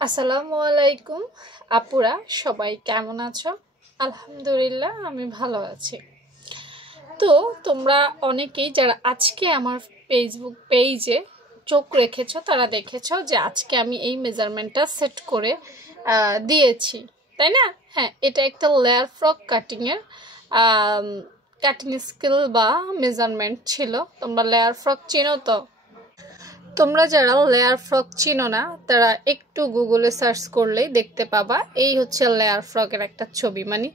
আসসালামু আলাইকুম আপুরা, সবাই কেমন আছো? আলহামদুলিল্লাহ আমি ভালো আছি। তো তোমরা অনেকেই যারা আজকে আমার ফেসবুক পেজে চোখ রেখেছো তারা দেখেছো যে আজকে আমি এই মেজারমেন্টটা সেট করে দিয়েছি, তাই না? হ্যাঁ, এটা একটা লেয়ার ফ্রক কাটিংয়ের কাটিং স্কিল বা মেজারমেন্ট ছিল। তোমরা লেয়ার ফ্রক চেনো তো? তোমরা যারা লেয়ার ফ্রক চিনো না তারা একটু গুগলে সার্চ করলেই দেখতে পাবা। এই হচ্ছে লেয়ার ফ্রকের একটা ছবি, মানে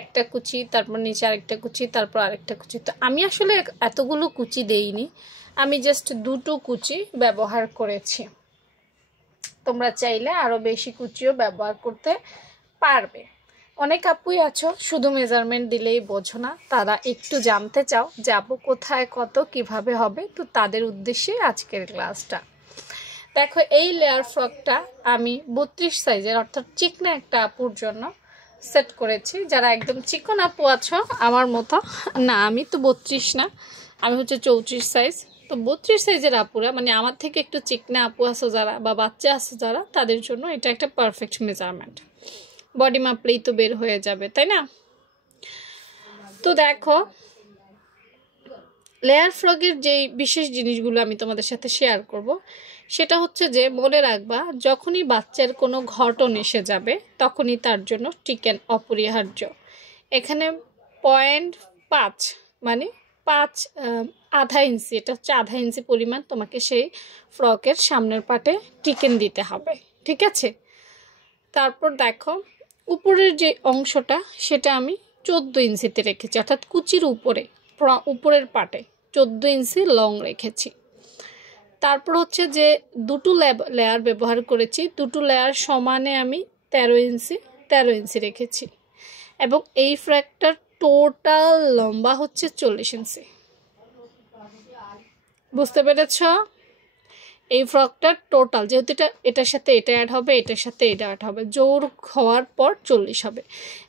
একটা কুচি, তারপর নিচে আরেকটা কুচি, তারপর আরেকটা কুচি। তো আমি আসলে এতগুলো কুচি দেইনি, আমি জাস্ট দুটো কুচি ব্যবহার করেছি। তোমরা চাইলে আরও বেশি কুচিও ব্যবহার করতে পারবে। অনেক আপুই আছো শুধু মেজারমেন্ট দিলেই বোঝো না, তারা একটু জানতে চাও যে আপু কোথায় কত কিভাবে হবে। তো তাদের উদ্দেশ্যে আজকের ক্লাসটা। দেখো, এই লেয়ার ফ্রকটা আমি 32 সাইজের, অর্থাৎ চিকনা একটা আপুর জন্য সেট করেছি। যারা একদম চিকন আপু আছো আমার মতো, না আমি তো 32 না, আমি হচ্ছে 34 সাইজ। তো 32 সাইজের আপুরা, মানে আমার থেকে একটু চিকনা আপু আছো যারা বা বাচ্চা আছো যারা, তাদের জন্য এটা একটা পারফেক্ট মেজারমেন্ট। বডি মাপলেই তো বের হয়ে যাবে, তাই না? তো দেখো, লেয়ার ফ্রকের যেই বিশেষ জিনিসগুলো আমি তোমাদের সাথে শেয়ার করব, সেটা হচ্ছে যে মনে রাখবা, যখনই বাচ্চার কোনো ঘটন এসে যাবে তখনই তার জন্য চিকেন অপরিহার্য। এখানে 0.5 মানে 5 আধা ইঞ্চি, এটা হচ্ছে আধা ইঞ্চি পরিমাণ তোমাকে সেই ফ্রকের সামনের পাটে চিকেন দিতে হবে, ঠিক আছে? তারপর দেখো, উপরের যে অংশটা সেটা আমি 14 ইঞ্চিতে রেখেছি, অর্থাৎ কুচির উপরের পাটে 14 ইঞ্চি লং রেখেছি। তারপর হচ্ছে যে দুটো লেয়ার ব্যবহার করেছি, দুটো লেয়ার সমানে আমি 13 ইঞ্চি রেখেছি। এবং এই ফ্রকটার টোটাল লম্বা হচ্ছে 40 ইঞ্চি। বুঝতে পেরেছ? এই ফ্রকটার টোটাল, যেহেতু এটার সাথে এটা অ্যাড হবে, এটার সাথে এটা অ্যাড হবে, জোর হওয়ার পর 40 হবে।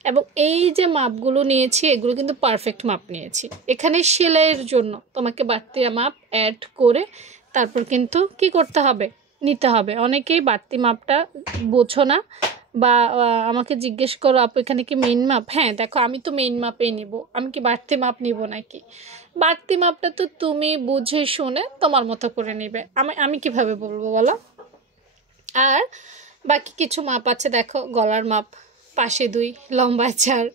এবং এই যে মাপগুলো নিয়েছি এগুলো কিন্তু পারফেক্ট মাপ নিয়েছি। এখানে সেলাইয়ের জন্য তোমাকে বাড়তি মাপ অ্যাড করে তারপর কিন্তু কি করতে হবে, নিতে হবে। অনেকেই বাড়তি মাপটা বোঝো না বা আমাকে জিজ্ঞেস করো আপু এখানে কি মেইন মাপ? হ্যাঁ দেখো, আমি তো মেইন মাপেই নিব, আমি কি বাড়তি মাপ নিব নাকি? বাড়তি মাপটা তো তুমি বুঝে শুনে তোমার মতো করে নিবে, আমি কিভাবে বলবো বলো? আর বাকি কিছু মাপ আছে, দেখো গলার মাপ পাশে 2, লম্বায় 4,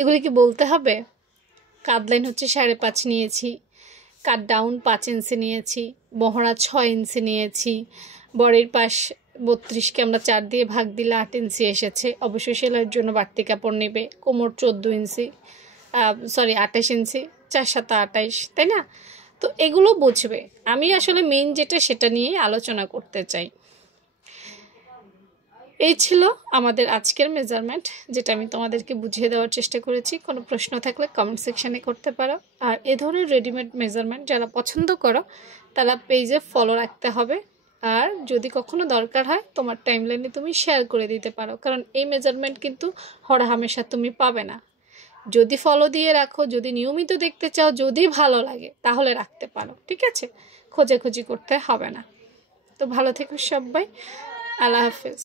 এগুলি কি বলতে হবে? কাঁধ লাইন হচ্ছে 5.5 নিয়েছি, কাট ডাউন 5 ইঞ্চি নিয়েছি, মহড়া 6 ইঞ্চি নিয়েছি, বডির পাশ 32কে আমরা 4 দিয়ে ভাগ দিলে 8 ইঞ্চি এসেছে। অবশ্যই সেলাইয়ের জন্য বাড়তি কাপড় নেবে। কোমর 14 ইঞ্চি, 28 ইঞ্চি, 4 7 28, তাই না? তো এগুলো বুঝবে। আমি আসলে মেইন যেটা সেটা নিয়েই আলোচনা করতে চাই। এই ছিল আমাদের আজকের মেজারমেন্ট, যেটা আমি তোমাদেরকে বুঝিয়ে দেওয়ার চেষ্টা করেছি। কোনো প্রশ্ন থাকলে কমেন্ট সেকশানে করতে পারো। আর এ ধরনের রেডিমেড মেজারমেন্ট যারা পছন্দ করো তারা পেজে ফলো রাখতে হবে। আর যদি কখনো দরকার হয় তোমার টাইমলাইনে তুমি শেয়ার করে দিতে পারো, কারণ এই মেজারমেন্ট কিন্তু হরহামেশা তুমি পাবে না। যদি ফলো দিয়ে রাখো, যদি নিয়মিত দেখতে চাও, যদি ভালো লাগে তাহলে রাখতে পারো, ঠিক আছে? খোঁজাখুঁজি করতে হবে না। তো ভালো থেকো সবাই, আল্লাহ হাফেজ।